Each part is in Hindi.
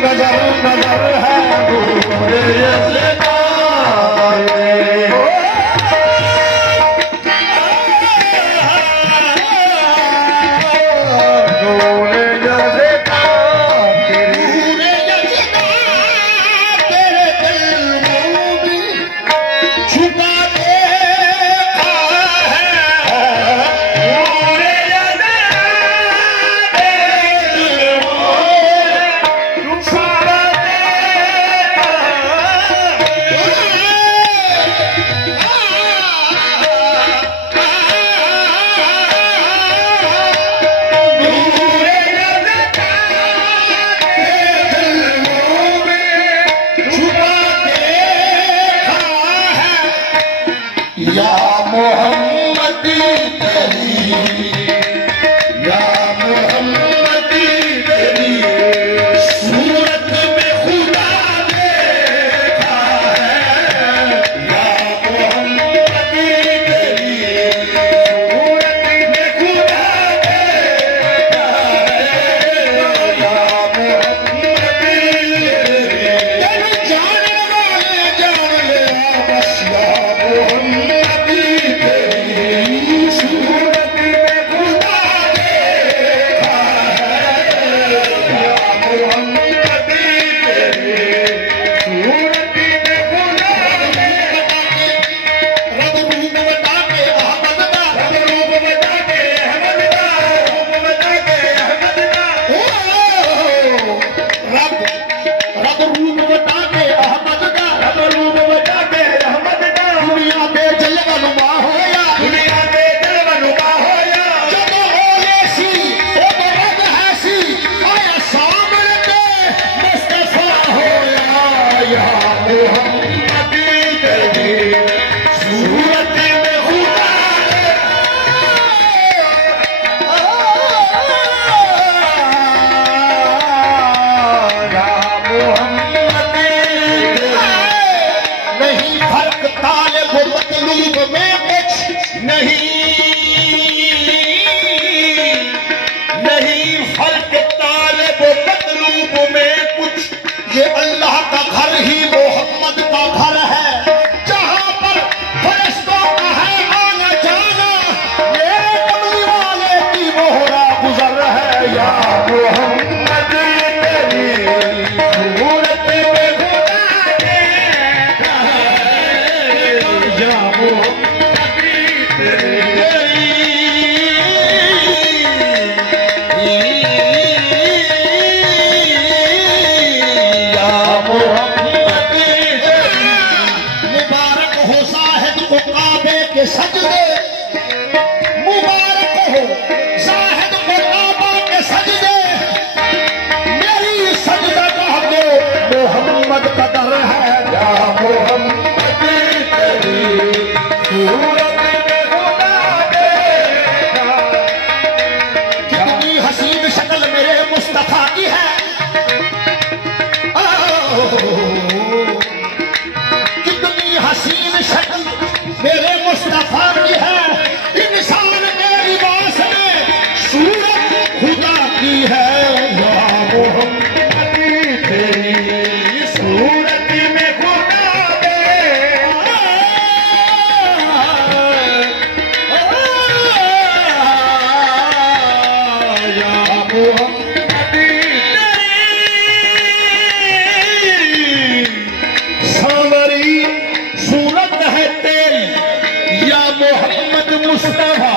नजर नजर है नूरे सितारे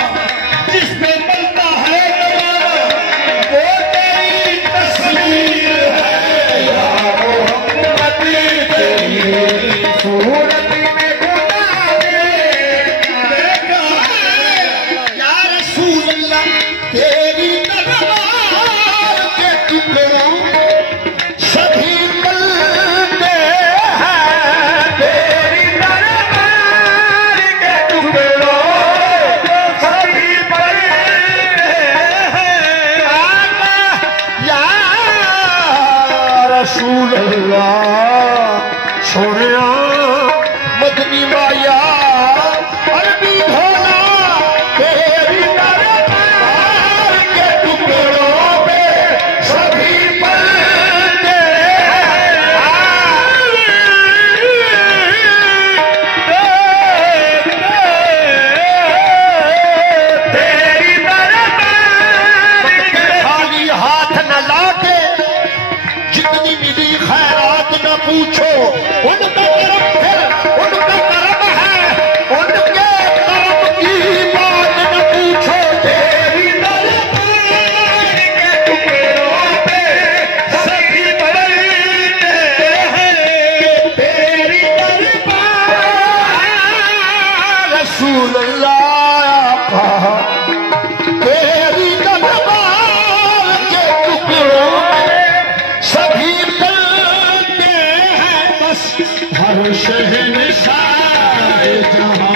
पूछो, उनका कर्म फिर उनका कर्म है, उनके कर्म की बात न पूछो। तेरी दरबार के टुकड़ों पे सभी मरते हैं, तेरी दरबार रसूल अल्लाह का, तेरी दरबार के टुकड़ों में सभी मरते हैं बस। हर शहंशाह जहां,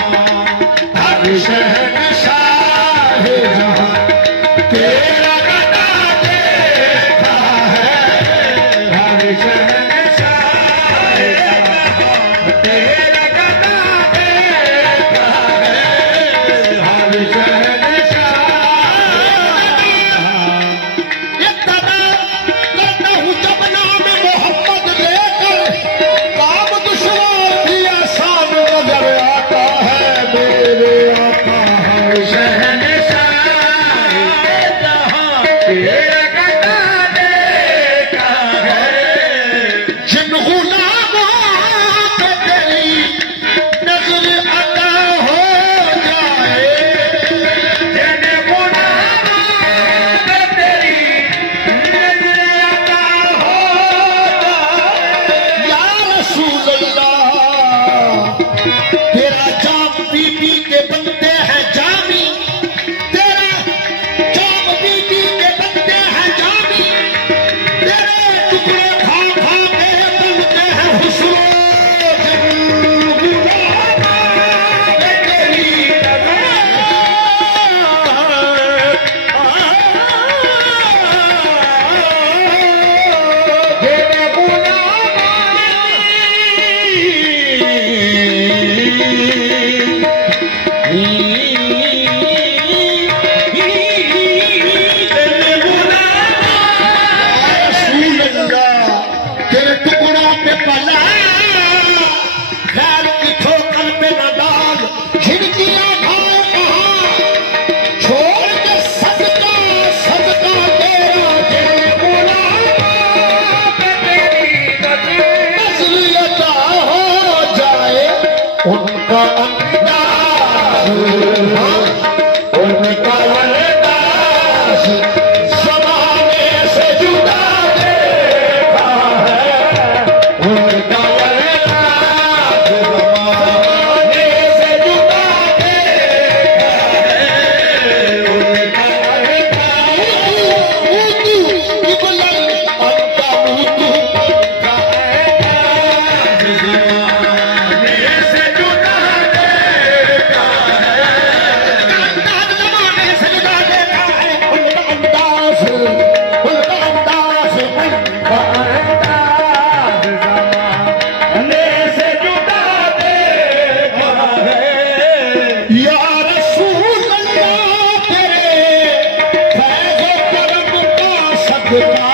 हर शहंशाह जहां तेरा गदा देखा है, हर शहंशाह जहां तेरा गदा देखा है, हर शहंशाह। इतना करता हूँ जब नाम मोहम्मद लेकर, काम दुश्मन भी आसान नजर आता है। मेरे आका है शहंशाह जहां तेरा गदा देखा है। जिन गुलामों पे तेरी नजर अता हो जाए, जिन गुलामों पे तेरी नजर अता हो जाए। या रसूल अल्लाह, तेरा जाम बीबी के बंदे हैं जामी, तेरा जाम बीबी के बंदे हैं जामी, तेरे टुकड़े खा खा के बनते हैं हुस्न तेरे टुकड़ों पे पला, खैर की ठोकर पे न डाल, खिड़कियां खाओ कहाँ, छोड़ के सदका सदका तेरा, तेरे गुलामों पे तेरी नजर अता हो जाए। उनका अंदाज, उनका अंदाज ज़माने से जुदा देखा है, उनका अंदाज ज़माने से जुदा देखा है, उनका या रसूल अल्लाह, तेरे फैज़ व करम का सदका,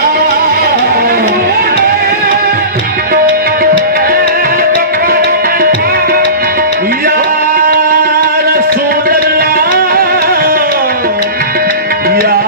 या रसूल अल्लाह, या रसूल अल्लाह, या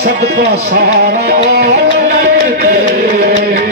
सदका सारा आलम तेरे